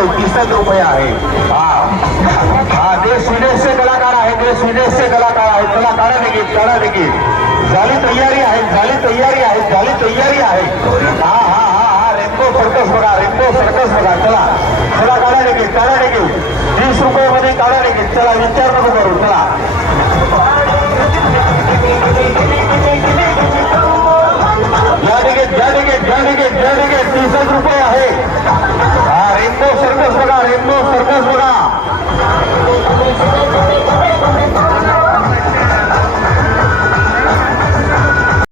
रुपये आहे। हा देश विदेशचे कलाकार आहे, देश विदेशचे कलाकार आहेत। चला काढा निघित, काढा निघित। झाली तयारी आहे, झाली तयारी आहे, झाली तयारी आहे। हा हा हा हा रेनबो सर्कस बघा, रेनबो सर्कस बघा। चला चला काढा निघित, काढा निघित। 20 रुपयामध्ये काढा निघित। चला विचार नको करू, चला या निघित, या निघित, या निघित, या निघित। 30 रुपये आहे।